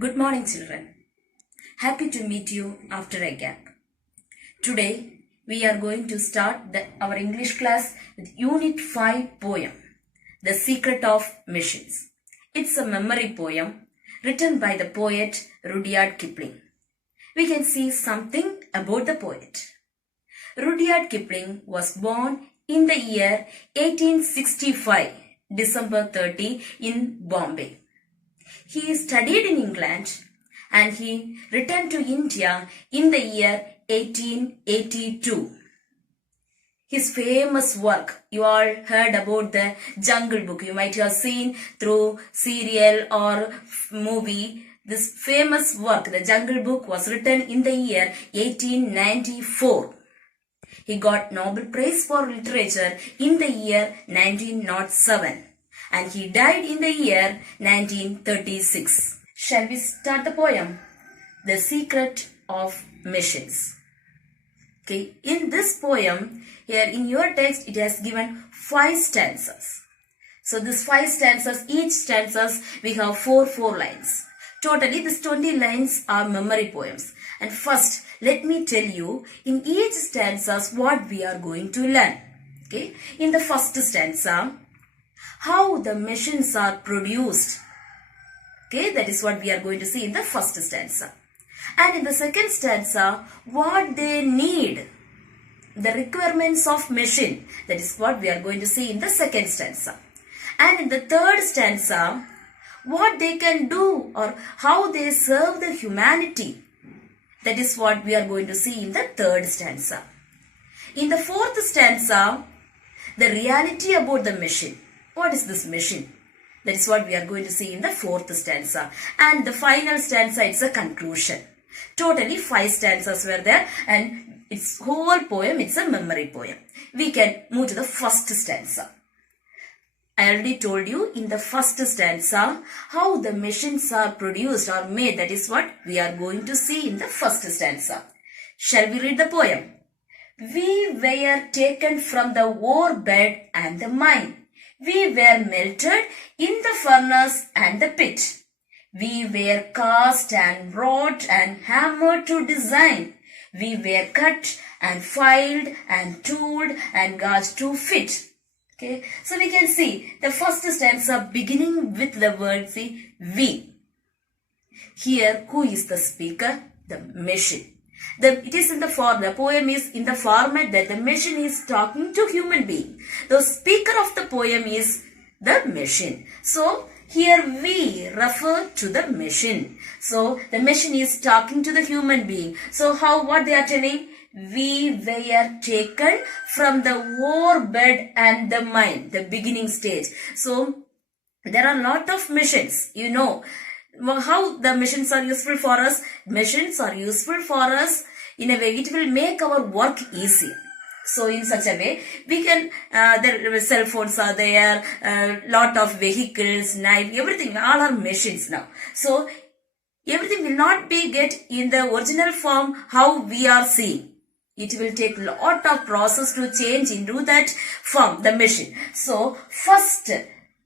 Good morning, children. Happy to meet you after a gap. Today, we are going to start our English class with Unit 5 poem, The Secret of Machines. It's a memory poem written by the poet Rudyard Kipling. We can see something about the poet. Rudyard Kipling was born in the year 1865, December 30, in Bombay. He studied in England and he returned to India in the year 1882. His famous work, you all heard about the Jungle Book. You might have seen through serial or movie. This famous work, the Jungle Book, was written in the year 1894. He got Nobel Prize for Literature in the year 1907. And he died in the year 1936. Shall we start the poem? The Secret of Machines. Okay, in this poem, here in your text, it has given 5 stanzas. So these 5 stanzas, each stanzas, we have 4 lines. Totally, these 20 lines are memory poems. And first, let me tell you, in each stanzas, what we are going to learn. Okay, in the first stanza, how the machines are produced. Okay, that is what we are going to see in the first stanza. And in the second stanza, what they need. The requirements of machine. That is what we are going to see in the second stanza. And in the third stanza, what they can do or how they serve the humanity. That is what we are going to see in the third stanza. In the fourth stanza, the reality about the machine. What is this machine? That is what we are going to see in the fourth stanza. And the final stanza, it's a conclusion. Totally 5 stanzas were there and its whole poem, it's a memory poem. We can move to the first stanza. I already told you in the first stanza how the machines are produced or made. That is what we are going to see in the first stanza. Shall we read the poem? We were taken from the war bed and the mine. We were melted in the furnace and the pit. We were cast and wrought and hammered to design. We were cut and filed and tooled and gauged to fit. Okay, so we can see the first stanza beginning with the word see we. Here, who is the speaker? The machine. The poem is in the format that the machine is talking to human being. The speaker of the poem is the machine. So, here we refer to the machine. So, the machine is talking to the human being. So, what they are telling? We were taken from the war bed and the mine, the beginning stage. So, there are a lot of machines, you know. How the machines are useful for us? Machines are useful for us in a way. It will make our work easier. So in such a way, we can, cell phones are there, lot of vehicles, knife, everything, all are machines now. So everything will not be get in the original form how we are seeing. It will take lot of process to change into that form, the machine. So first,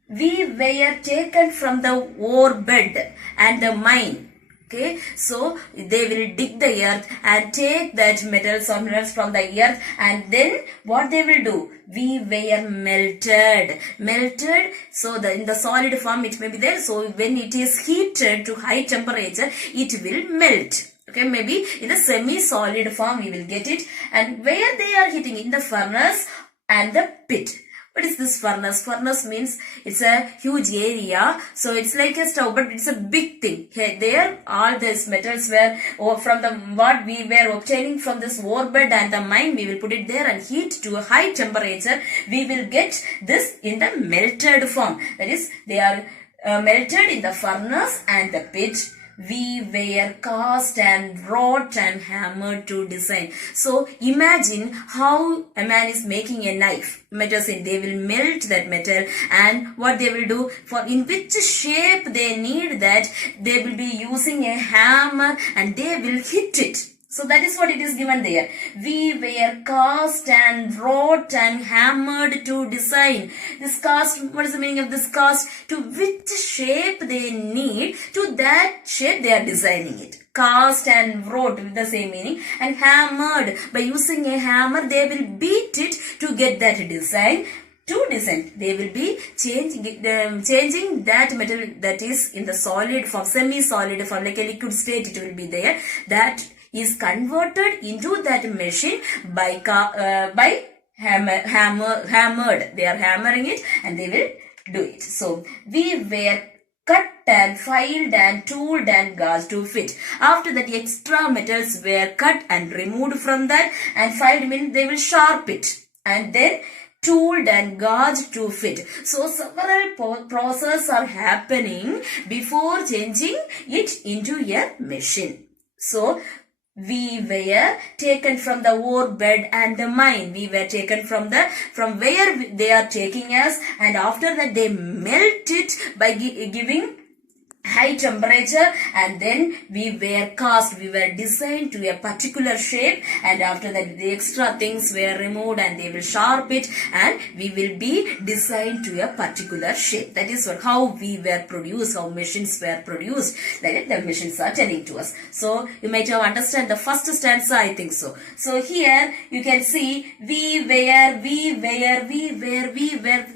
we were taken from the war bed and the mine. Okay, so they will dig the earth and take that metals or minerals from the earth, and then what they will do? We were melted. Melted, so in the solid form it may be there. So when it is heated to high temperature, it will melt. Okay, maybe in the semi-solid form we will get it. And where they are heating? In the furnace and the pit. What is this furnace? Furnace means it's a huge area. So it's like a stove, but it's a big thing. Here, there, all these metals were from what we were obtaining from this war bed and the mine. We will put it there and heat to a high temperature. We will get this in the melted form. That is, they are melted in the furnace and the pit. We were cast and wrought and hammered to design. So imagine how a man is making a knife. They will melt that metal, and what they will do, for in which shape they need that, they will be using a hammer and they will hit it. So that is what it is given there. We were cast and wrought and hammered to design. This cast, what is the meaning of this cast? To which shape they need, to that shape they are designing it. Cast and wrought with the same meaning, and hammered. By using a hammer, they will beat it to get that design. To design, they will be changing that material that is in the solid form, semi-solid form, like a liquid state. It will be there. That is converted into that machine by hammered. They are hammering it and they will do it. So we were cut and filed and tooled and gauged to fit. After that, extra metals were cut and removed from that, and filed means they will sharp it, and then tooled and gauged to fit. So several processes are happening before changing it into a machine. So we were taken from the ore bed and the mine. We were taken from where they are taking us, and after that they melt it by giving high temperature, and then we were cast, we were designed to a particular shape, and after that the extra things were removed and they will sharp it, and we will be designed to a particular shape. That is how we were produced, how machines were produced. Like the machines are telling to us. So you might have understand the first stanza, I think so. So here you can see we were,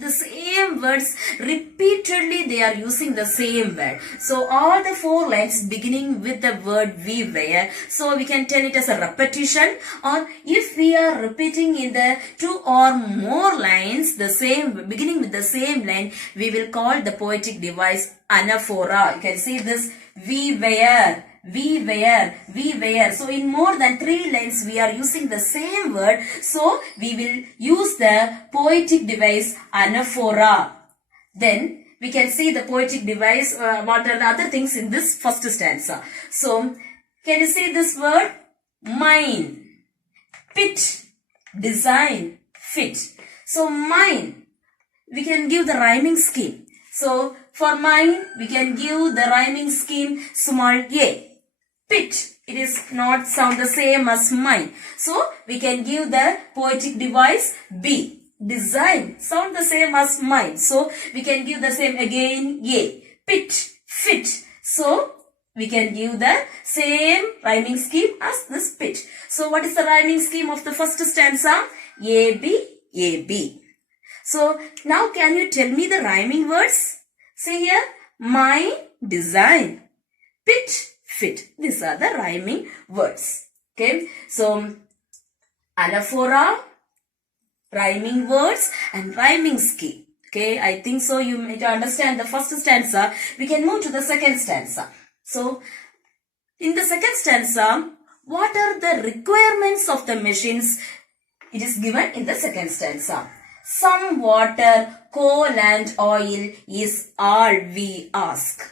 the same words repeatedly. They are using the same word. So all the 4 lines beginning with the word we were. So we can tell it as a repetition, or if we are repeating in the 2 or more lines, the same, beginning with the same line, we will call the poetic device anaphora. You can see this, we were. So in more than 3 lines, we are using the same word. So we will use the poetic device anaphora. Then we can see the poetic device, what are the other things in this first stanza. So, can you see this word? Mine, pit, design, fit. So, mine, we can give the rhyming scheme. So, for mine, we can give the rhyming scheme small a. Pit, it is not sound the same as mine. So, we can give the poetic device B. Design sound the same as mine, so we can give the same again a. Pit, fit, so we can give the same rhyming scheme as this pit. So what is the rhyming scheme of the first stanza? AB. So now can you tell me the rhyming words? See here, mine, design, pit, fit. These are the rhyming words. Okay, so anaphora, rhyming words and rhyming scheme. Okay, I think so you might understand the first stanza. We can move to the second stanza. So, in the second stanza, what are the requirements of the machines? It is given in the second stanza. Some water, coal and oil is all we ask.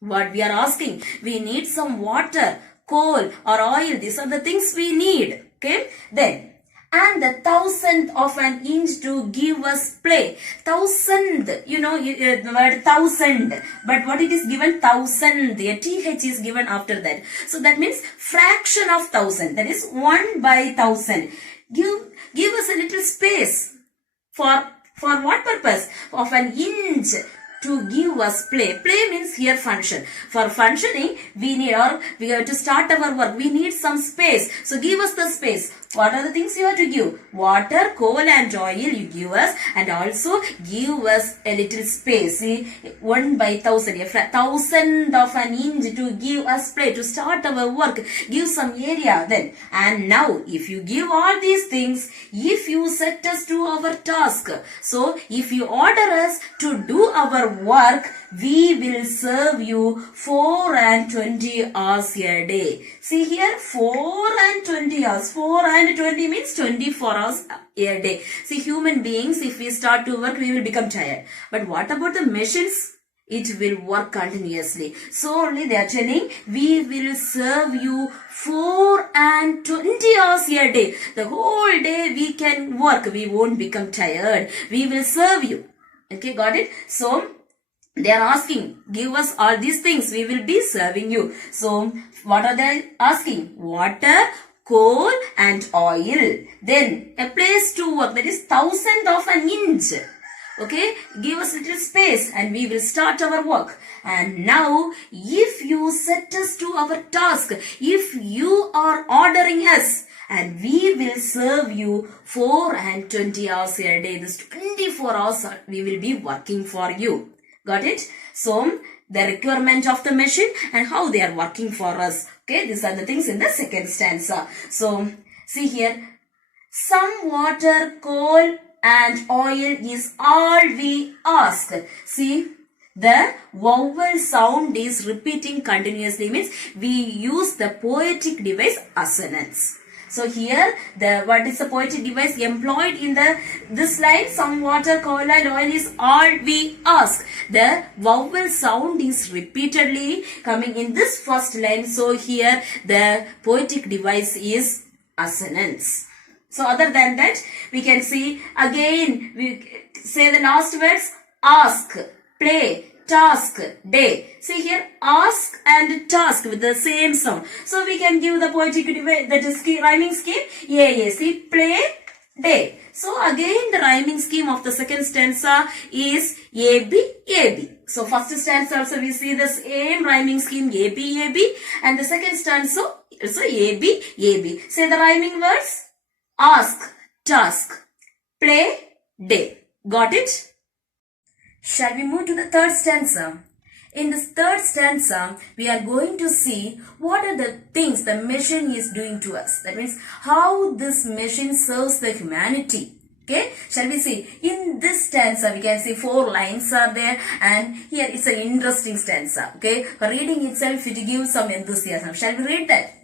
What we are asking? We need some water, coal or oil. These are the things we need. Okay, then and the 1,000th of an inch to give us play. 1,000th, you know, the word 1,000. But what it is given? 1,000. The TH is given after that. So that means fraction of 1,000. That is 1 by 1,000. Give us a little space. For what purpose? Of an inch to give us play. Play means here function. For functioning, we have to start our work. We need some space. So give us the space. What are the things you have to give? Water, coal and oil you give us, and also give us a little space. See, 1 by 1,000. A 1,000th of an inch to give us play, to start our work. Give some area then. And now, if you give all these things, if you set us to our task, so if you order us to do our work, we will serve you 4 and 20 hours a day. See here, 4 and 20 hours. 4 and 20 means 24 hours a day. See, human beings, if we start to work, we will become tired. But what about the machines? It will work continuously. So only they are telling, we will serve you 4 and 20 hours a day. The whole day we can work. We won't become tired. We will serve you. Okay, got it? So, They are asking, give us all these things, we will be serving you. So, what are they asking? Water, coal and oil. Then, a place to work, that is 1/1000 of an inch. Okay, give us little space and we will start our work. And now, if you set us to our task, if you are ordering us, and we will serve you 4 and 20 hours a day, this 24 hours we will be working for you. Got it? So, the requirement of the machine and how they are working for us. Okay, these are the things in the second stanza. So, see here, some water, coal and oil is all we ask. See, the vowel sound is repeating continuously, means we use the poetic device assonance. So here, what is the poetic device employed in this line? Some water, coal and oil is all we ask. The vowel sound is repeatedly coming in this first line. So here, the poetic device is assonance. So other than that, we can see again, we say the last words, ask, play, task, day. See here, ask and task with the same sound. So we can give the poetic device, that is rhyming scheme, AAC, play, day. So again the rhyming scheme of the second stanza is AB, AB. So first stanza also we see the same rhyming scheme, AB, AB. And the second stanza also AB, AB. Say the rhyming words, ask, task, play, day. Got it? Shall we move to the third stanza? In this third stanza, we are going to see what are the things the machine is doing to us. That means how this machine serves the humanity. Okay, shall we see? In this stanza, we can see 4 lines are there, and here it's an interesting stanza. Okay, for reading itself, it gives some enthusiasm. Shall we read that?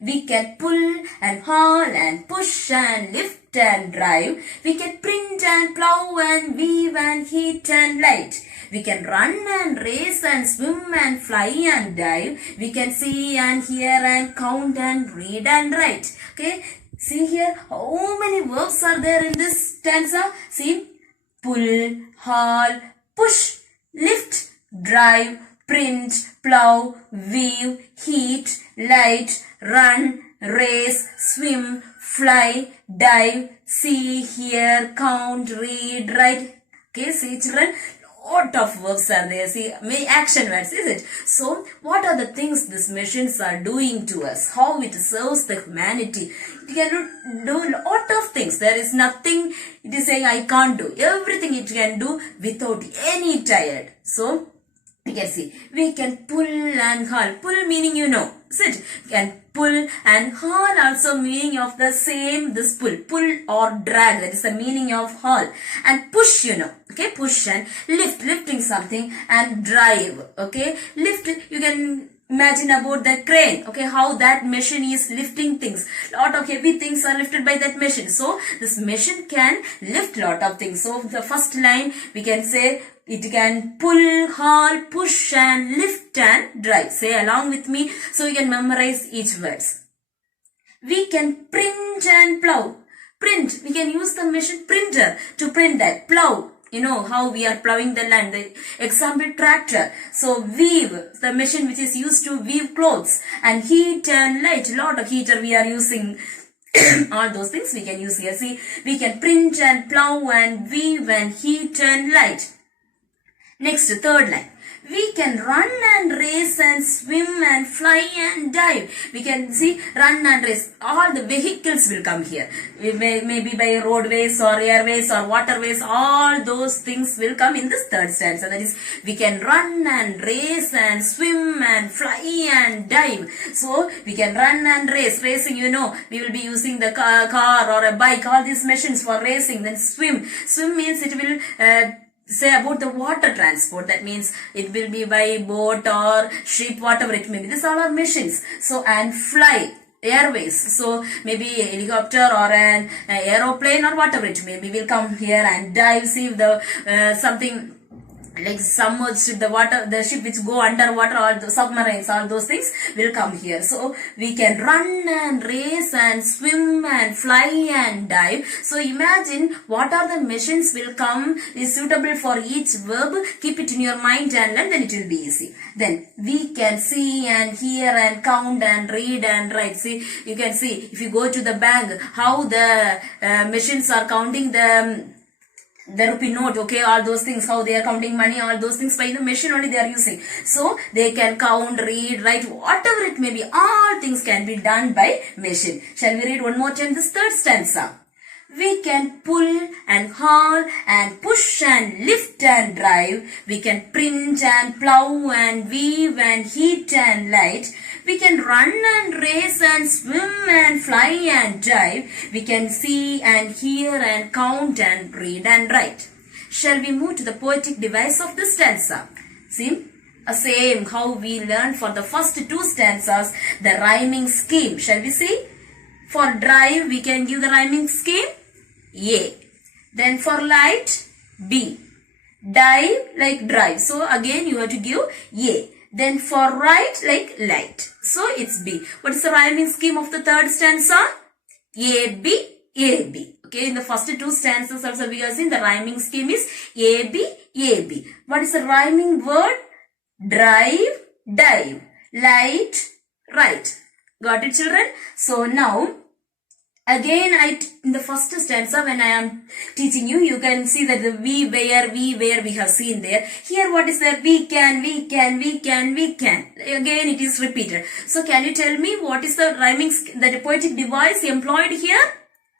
We can pull and haul and push and lift and drive. We can print and plow and weave and heat and light. We can run and race and swim and fly and dive. We can see and hear and count and read and write. Okay, see here how many verbs are there in this stanza. See, pull, haul, push, lift, drive, print, plow, weave, heat, light, run, race, swim, fly, dive, see, hear, count, read, write. Okay, see children, lot of verbs are there. See, action words, is it? So, what are the things these machines are doing to us? How it serves the humanity? It can do lot of things. There is nothing it is saying I can't do. Everything it can do without any tired. So, we can see, we can pull and haul. Pull meaning you know, is it? We can pull and haul also meaning of the same, this pull. Pull or drag, that is the meaning of haul. And push you know, okay, push and lift, lifting something, and drive, okay. Lift, you can imagine about the crane, okay, how that machine is lifting things. Lot of heavy things are lifted by that machine. So, this machine can lift lot of things. So, the first line we can say, it can pull, haul, push and lift and drive. Say along with me so you can memorize each words. We can print and plow. Print, we can use the machine printer to print that. Plow, you know how we are plowing the land. The example, tractor. So weave, the machine which is used to weave clothes. And heat and light, lot of heater we are using. All those things we can use here. See, we can print and plow and weave and heat and light. Next, third line. We can run and race and swim and fly and dive. We can see run and race. All the vehicles will come here. Maybe by roadways or airways or waterways. All those things will come in this third stanza. That is, we can run and race and swim and fly and dive. So, we can run and race. Racing, you know, we will be using the car or a bike. All these machines for racing. Then swim. Swim means it will say about the water transport. That means it will be by boat or ship, whatever it may be. These all are machines. So, and fly, airways. So, maybe a helicopter or an aeroplane or whatever it may be will come here and dive. See if the something like submerged, the water, the ship which go underwater, all the submarines, all those things will come here. So we can run and race and swim and fly and dive. So imagine what are the machines will come is suitable for each verb. Keep it in your mind and learn, then it will be easy. Then we can see and hear and count and read and write. See, you can see if you go to the bank how the machines are counting the rupee note, okay, all those things, how they are counting money, all those things by the machine only they are using. So they can count, read, write, whatever it may be, all things can be done by machine. Shall we read one more time this third stanza? We can pull and haul and push and lift and drive. We can print and plow and weave and heat and light. We can run and race and swim and fly and dive. We can see and hear and count and read and write. Shall we move to the poetic device of this stanza? See, same how we learned for the first two stanzas, the rhyming scheme. Shall we see? For drive, we can give the rhyming scheme A. Then for light, B. Dive, like drive. So again you have to give A. Then for right, like light. So it's B. What is the rhyming scheme of the third stanza? A, B, A, B. Okay, in the first two stanzas also we have seen the rhyming scheme is A, B, A, B. What is the rhyming word? Drive, dive. Light, right. Got it, children? So now, again, in the first stanza, when I am teaching you, you can see that the we, where, we have seen there. Here, what is there? We can. Again, it is repeated. So, can you tell me what is the rhyming, the poetic device employed here?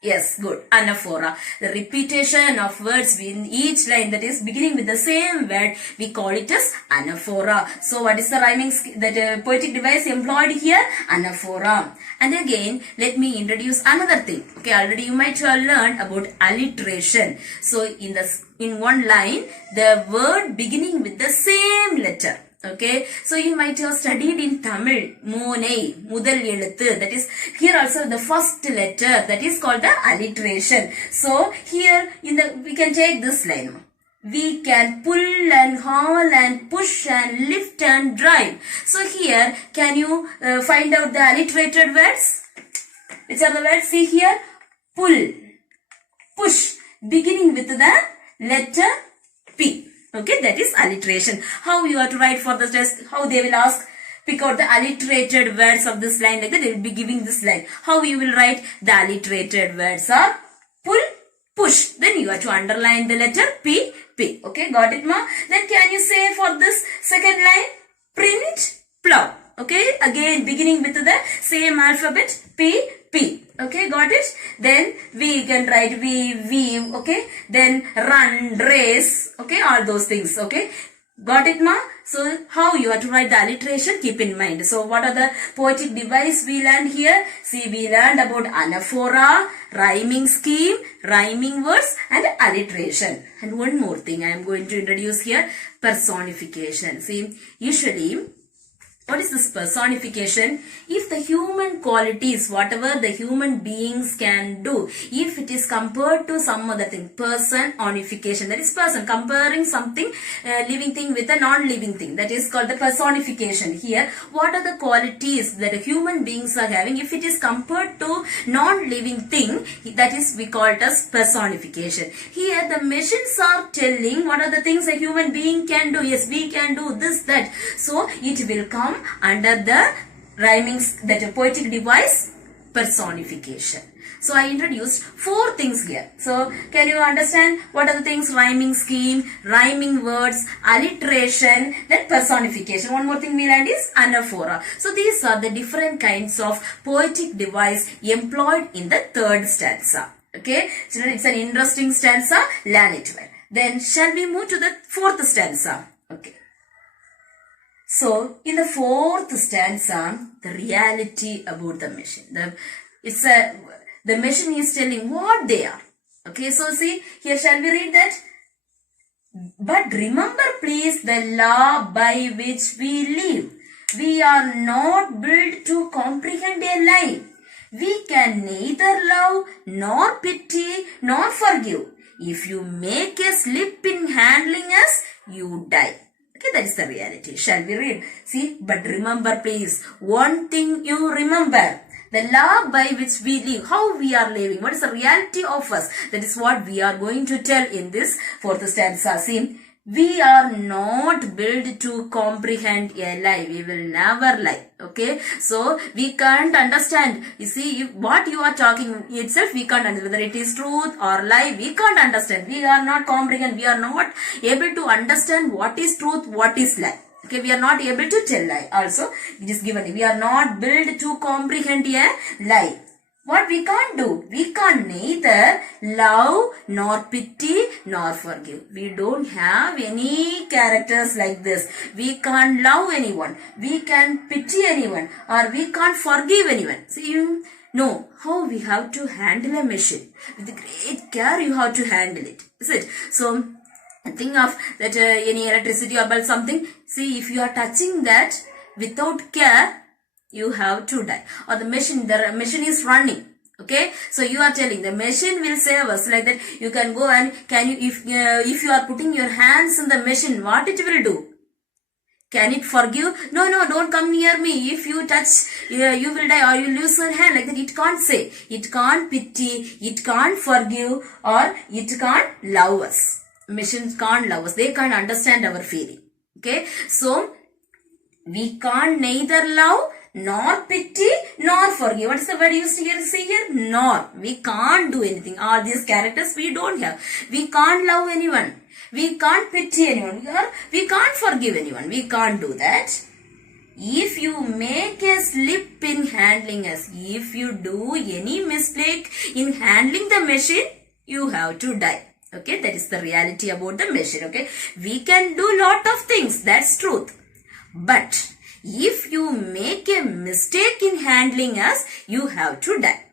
Yes, good. Anaphora. The repetition of words in each line that is beginning with the same word, we call it as anaphora. So, what is the rhyming, that poetic device employed here? Anaphora. And again, let me introduce another thing. Okay, already you might have learned about alliteration. So, in one line, the word beginning with the same letter. Okay, so you might have studied in Tamil, Monei, Mudal Eluthu, that is here also the first letter, that is called the alliteration. So here we can take this line. We can pull and haul and push and lift and drive. So here, can you find out the alliterated words? Which are the words? See here, pull, push, beginning with the letter P. Okay, that is alliteration. How you have to write for the test, how they will ask, pick out the alliterated words of this line, like that they will be giving this line. How you will write the alliterated words are pull, push. Then you have to underline the letter P, P. Okay, got it, ma? Then can you say for this second line, print, plow. Okay, again beginning with the same alphabet, P, P. Okay, got it? Then we can write weave, okay? Then run, race, okay? All those things, okay? Got it, ma? So, how you have to write the alliteration? Keep in mind. So, what are the poetic device we learned here? See, we learned about anaphora, rhyming scheme, rhyming words, and alliteration. And one more thing I am going to introduce here, personification. See, usually, what is this personification? If the human qualities, whatever the human beings can do, if it is compared to some other thing, personification, that is person, comparing something, living thing with a non-living thing, that is called the personification. Here, what are the qualities that human beings are having? If it is compared to non-living thing, that is we call it as personification. Here, the machines are telling what are the things a human being can do. Yes, we can do this, that. So, it will come under the rhyming, that poetic device, personification. So I introduced 4 things here. So can you understand what are the things? Rhyming scheme, rhyming words, alliteration, then personification. One more thing we learned is anaphora. So these are the different kinds of poetic device employed in the third stanza. Okay, children, it's an interesting stanza. Learn it well. Then shall we move to the fourth stanza? Okay. So, in the fourth stanza, the reality about the machine. The machine is telling what they are. Okay, so see, here shall we read that? But remember please the law by which we live. We are not built to comprehend a lie. We can neither love, nor pity, nor forgive. If you make a slip in handling us, you die. Okay, that is the reality. Shall we read? See, but remember please, one thing you remember. The law by which we live, how we are living, what is the reality of us? That is what we are going to tell in this fourth stanza. See, we are not built to comprehend a lie. We will never lie. Okay, so we can't understand. You see, what you are talking itself, we can't understand whether it is truth or lie. We can't understand. We are not comprehend. We are not able to understand what is truth, what is lie. Okay, we are not able to tell lie. Also, it is given. We are not built to comprehend a lie. What we can't do? We can't neither love nor pity nor forgive. We don't have any characters like this. We can't love anyone. We can't pity anyone. Or we can't forgive anyone. See, you know how we have to handle a machine. With great care you have to handle it. Is it? So, think of that any electricity or bulb something. See, if you are touching that without care, you have to die. Or the machine is running. Okay, so you are telling the machine will save us, like that. You can go and if you are putting your hands in the machine, what it will do? Can it forgive? No, don't come near me. If you touch, you will die or you lose your hand. Like that, it can't say. It can't pity. It can't forgive, or it can't love us. Machines can't love us. They can't understand our feeling. Okay, so we can't neither love nor pity nor forgive. What is the word used here? See here, nor. We can't do anything. All these characters we don't have. We can't love anyone. We can't pity anyone. We can't forgive anyone. We can't do that. If you make a slip in handling us, if you do any mistake in handling the machine, you have to die. Okay, that is the reality about the machine. Okay, we can do lot of things. That's truth. But if you make a mistake in handling us, you have to die.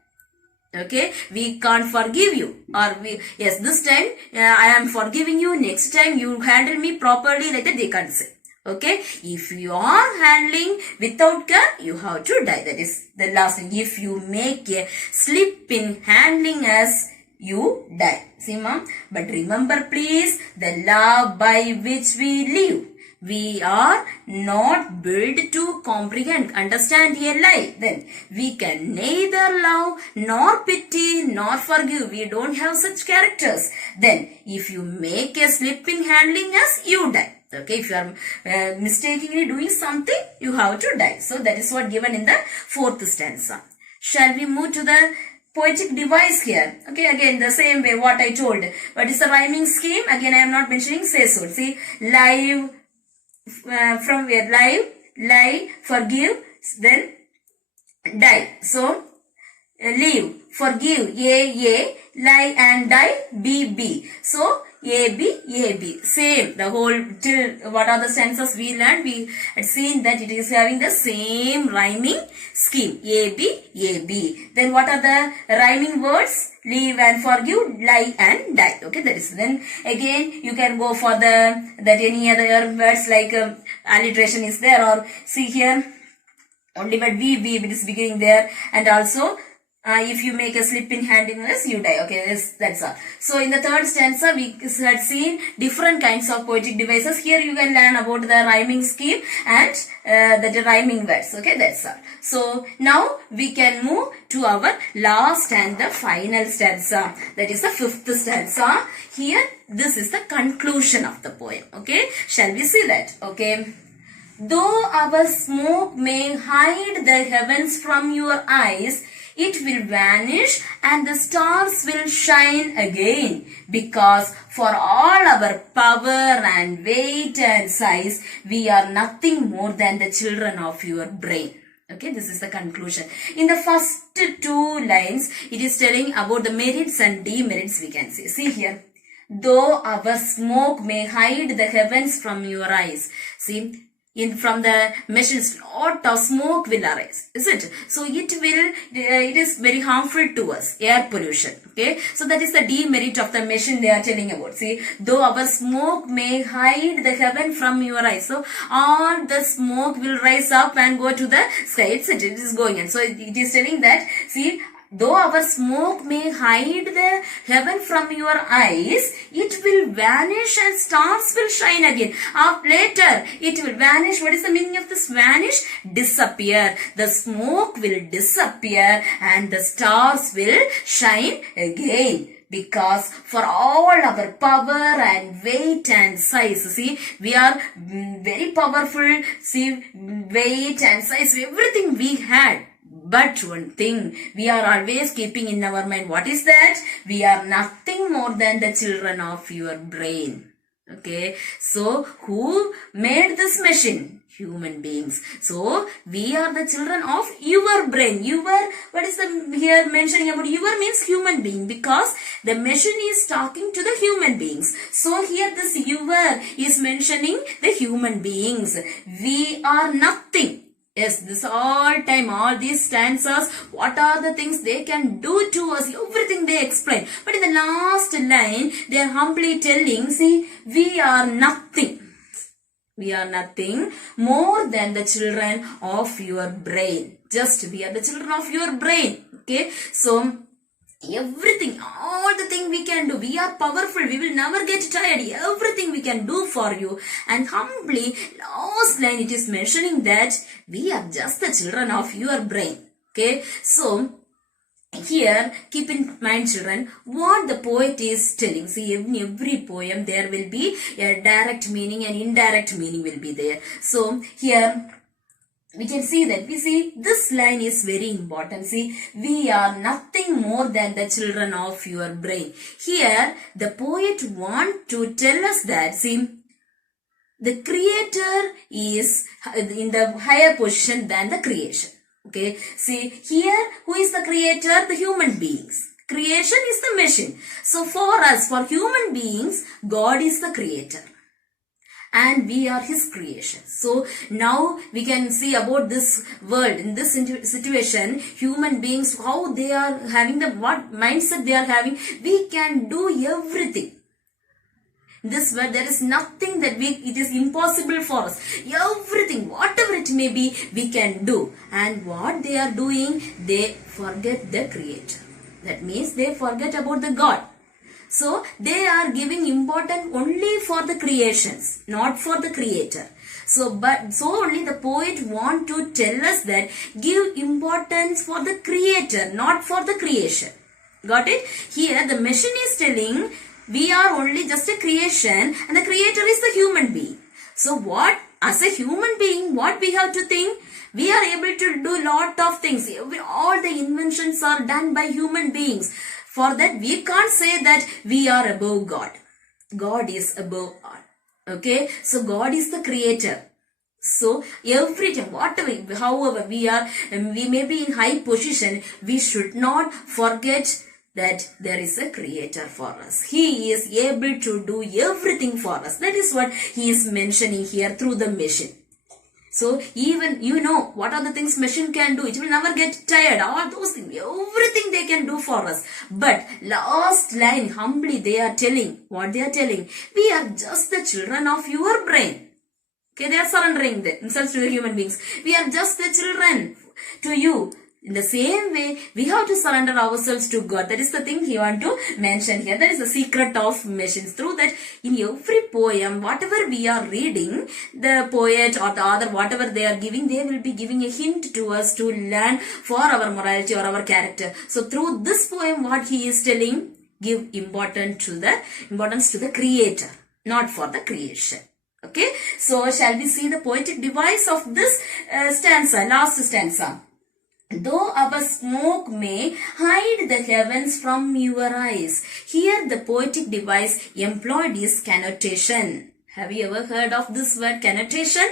Okay, we can't forgive you, or yes, this time I am forgiving you, next time you handle me properly, like that they can't say. Okay, if you are handling without care, you have to die. That is the last thing. If you make a slip in handling us, you die. See, mom, but remember please, the law by which we live. We are not built to comprehend, understand a lie. Then we can neither love nor pity nor forgive. We don't have such characters. Then if you make a slip in handling us, you die. Okay, if you are mistakenly doing something, you have to die. So that is what given in the fourth stanza. Shall we move to the poetic device here? Okay, again the same way what I told. What is the rhyming scheme? Again I am not mentioning say so. See, live, from where? Live, lie, forgive, then die. So, live, forgive, A, lie and die, B. So, A, B. Same, the whole, till what are the stanzas we learned, we had seen that it is having the same rhyming scheme, A, B. Then what are the rhyming words? Live and forgive, lie and die. Okay, that is, then again you can go for that any other words like alliteration is there, or see here only but V it is beginning there, and also if you make a slip in handling us, you die. Okay, that's all. So in the third stanza, we had seen different kinds of poetic devices. Here you can learn about the rhyming scheme and the rhyming words. Okay, that's all. So now we can move to our last and the final stanza. That is the fifth stanza. Here, this is the conclusion of the poem. Okay, shall we see that? Okay. Though our smoke may hide the heavens from your eyes, it will vanish and the stars will shine again, because for all our power and weight and size, we are nothing more than the children of your brain. Okay, this is the conclusion. In the first two lines, it is telling about the merits and demerits we can see. See here. Though our smoke may hide the heavens from your eyes. See, from the machines, lot of smoke will arise, is it? So it is very harmful to us, air pollution. Okay, so that is the demerit of the machine they are telling about. See, though our smoke may hide the heaven from your eyes, so all the smoke will rise up and go to the sky. It is going on. So it is telling that, see, though our smoke may hide the heaven from your eyes, it will vanish and stars will shine again. Later, it will vanish. What is the meaning of this vanish? Disappear. The smoke will disappear and the stars will shine again. Because for all our power and weight and size, see, we are very powerful, see, weight and size, everything we had. But one thing we are always keeping in our mind, what is that? We are nothing more than the children of your brain. Okay, so who made this machine? Human beings. So we are the children of your brain. Your, what is the here mentioning about your means human being, because the machine is talking to the human beings. So here this your is mentioning the human beings. We are nothing. Yes, this all time, all these stanzas, what are the things they can do to us, everything they explain. But in the last line, they are humbly telling, see, we are nothing. We are nothing more than the children of your brain. Just we are the children of your brain. Okay, so everything, all the thing we can do, we are powerful, we will never get tired, everything we can do for you. And humbly, last line it is mentioning that we are just the children of your brain. Okay, so here keep in mind, children, what the poet is telling. See, in every poem there will be a direct meaning and indirect meaning will be there. So here we can see that, we see this line is very important. See, we are nothing more than the children of your brain. Here the poet want to tell us that, see, the creator is in the higher position than the creation. Okay, see here, who is the creator? The human beings. Creation is the machine. So for us, for human beings, God is the creator. And we are his creation. So now we can see about this world, in this situation, human beings, how they are having the, what mindset they are having. We can do everything. This world, there is nothing that it is impossible for us. Everything, whatever it may be, we can do. And what they are doing, they forget the creator. That means they forget about the God. So they are giving importance only for the creations, not for the creator. So only the poet want to tell us that give importance for the creator, not for the creation. Got it? Here the machine is telling we are only just a creation and the creator is the human being. So what, as a human being, what we have to think? We are able to do lot of things. All the inventions are done by human beings. For that, we can't say that we are above God. God is above all. Okay, so God is the creator. So every time, whatever, however we are, we may be in high position, we should not forget that there is a creator for us. He is able to do everything for us. That is what he is mentioning here through the machine. So even, you know, what are the things machine can do? It will never get tired. All those things, everything they can do for us. But last line, humbly they are telling, what they are telling? We are just the children of your brain. Okay, they are surrendering themselves to the human beings. We are just the children to you. In the same way, we have to surrender ourselves to God. That is the thing he want to mention here. That is the secret of machines. Through that, in every poem, whatever we are reading, the poet or the author, whatever they are giving, they will be giving a hint to us to learn for our morality or our character. So through this poem, what he is telling, give importance to the creator, not for the creation. Okay, so shall we see the poetic device of this stanza, last stanza? Though our smoke may hide the heavens from your eyes. Here the poetic device employed is connotation. Have you ever heard of this word connotation?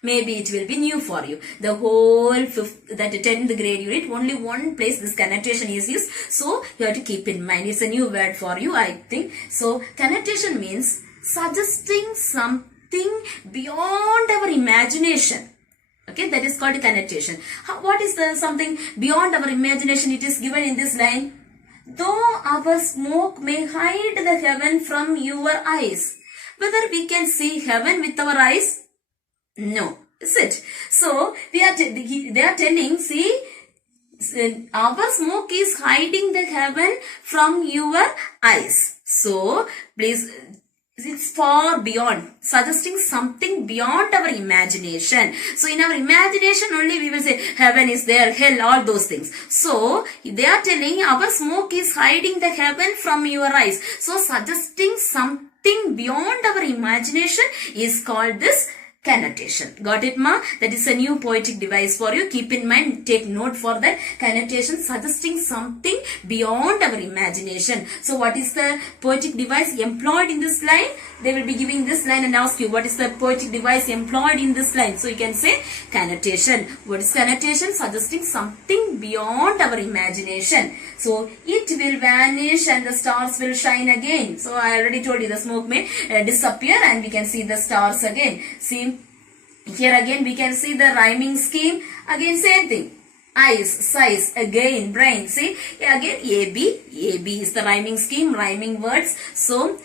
Maybe it will be new for you. The whole 10th grade unit, only one place this connotation is used. So you have to keep in mind. It's a new word for you, I think. So connotation means suggesting something beyond our imagination. Okay, that is called connotation. What is the something beyond our imagination? It is given in this line. Though our smoke may hide the heaven from your eyes. Whether we can see heaven with our eyes? No. Is it? So, they are telling, see, our smoke is hiding the heaven from your eyes. So, please, it's far beyond, suggesting something beyond our imagination. So, in our imagination only we will say heaven is there, hell, all those things. So, they are telling our smoke is hiding the heaven from your eyes. So, suggesting something beyond our imagination is called this connotation. Got it, ma? That is a new poetic device for you. Keep in mind, take note for that. Connotation, suggesting something beyond our imagination. So, what is the poetic device employed in this line? They will be giving this line and ask you, what is the poetic device employed in this line? So, you can say connotation. What is connotation? Suggesting something beyond our imagination. So, it will vanish and the stars will shine again. So, I already told you the smoke may disappear and we can see the stars again. See, here again we can see the rhyming scheme. Again same thing. Eyes, size, again brain. See, again AB. AB is the rhyming scheme, rhyming words. So,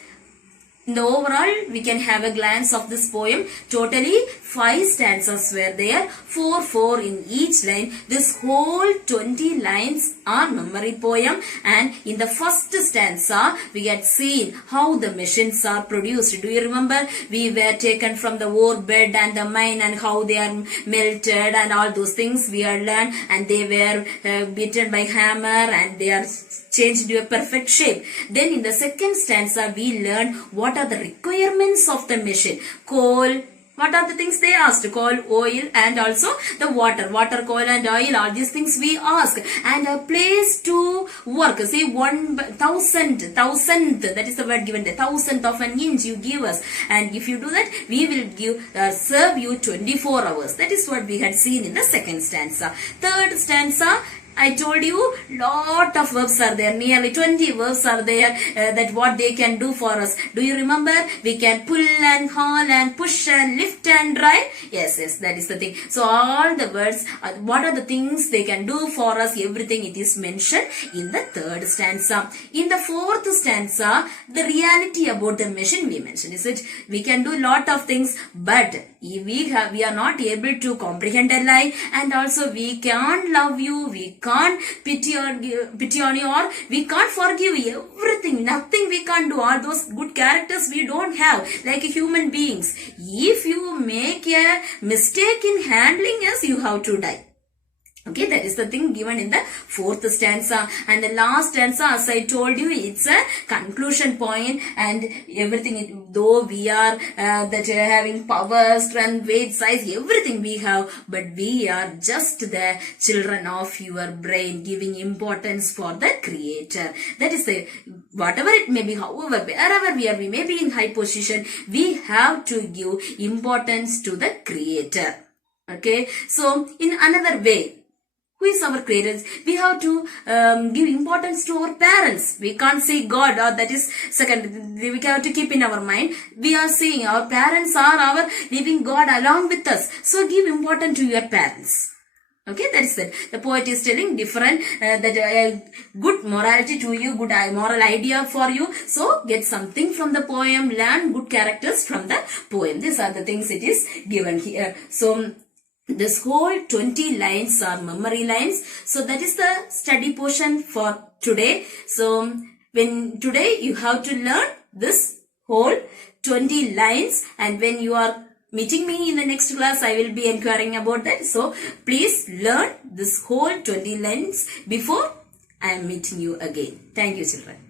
in the overall, we can have a glance of this poem. Totally 5 stanzas were there, 4 in each line. This whole 20 lines are memory poem, and in the first stanza, we had seen how the machines are produced. Do you remember? We were taken from the ore bed and the mine and how they are melted and all those things we had learned, and they were beaten by hammer and they are changed to a perfect shape. Then in the second stanza, we learned what are the requirements of the machine. Coal, what are the things they asked? Coal, oil, and also the water. Water, coal, and oil, all these things we ask. And a place to work. Say 1,000th, that is the word given there. 1,000th of an inch you give us. And if you do that, we will give serve you 24 hours. That is what we had seen in the second stanza. Third stanza, I told you lot of verbs are there, nearly 20 verbs are there that what they can do for us. Do you remember? We can pull and haul and push and lift and drive. Yes, that is the thing. So all the words, what are the things they can do for us? Everything it is mentioned in the third stanza. In the fourth stanza, the reality about the machine we mentioned. Is it? We can do lot of things, but we are not able to comprehend a lie, and also we can't love you, we can't pity on you, or we can't forgive everything, nothing we can't do. All those good characters we don't have like human beings. If you make a mistake in handling us, you have to die. Okay, that is the thing given in the fourth stanza. And the last stanza, as I told you, it's a conclusion point, and everything, though we are having power, strength, weight, size, everything we have, but we are just the children of your brain, giving importance for the creator. That is the, whatever it may be, however, wherever we are, we may be in high position, we have to give importance to the creator. Okay, so in another way, who is our creators? We have to give importance to our parents. We can't say God, or that is second. We have to keep in our mind. We are saying our parents are our living God along with us. So give importance to your parents. Okay, that is it. The poet is telling different, good morality to you, good moral idea for you. So get something from the poem, learn good characters from the poem. These are the things it is given here. So this whole 20 lines are memory lines. So that is the study portion for today. So when today you have to learn this whole 20 lines, and when you are meeting me in the next class, I will be inquiring about that. So please learn this whole 20 lines before I am meeting you again. Thank you, children.